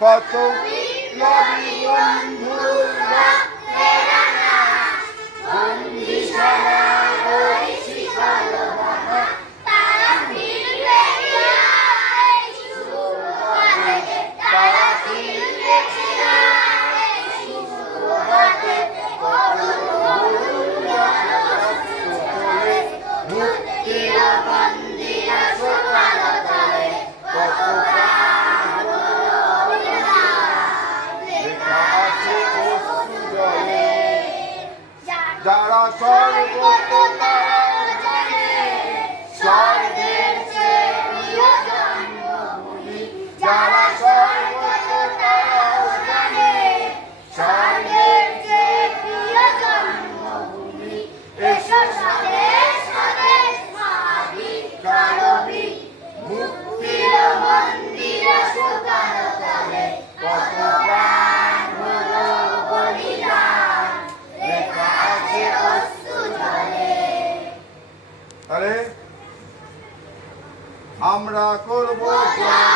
কত বিপ্লবী বন্ধুর রক্তের আনাজ, বন্দিশালায় ওই শিকল বাঁধা, তারা ফিরবে এই সুপ্রভাতে, তারা ফিরবে এই সুপ্রভাতে, মুক্তির বন্দিরা সকাল তলে, কত প্রাণ লেখা আছে অশ্রু জলে। যারা স্বর্গত তারাও জানে, স্বর্গের চেয়ে প্রিয় জন্মভূমি। যারা স্বর্গত তারাও জানে, স্বর্গের চেয়ে প্রিয় জন্মভূমি। এসো স্বদেশ স্বদেশ মহাবিপ্লবী, মুক্তির মন্দিরে সুতার তলে, কত প্রাণ হলো বলিদান, লেখা আছে অশ্রু জলে। তাহলে আমরা করব জয়।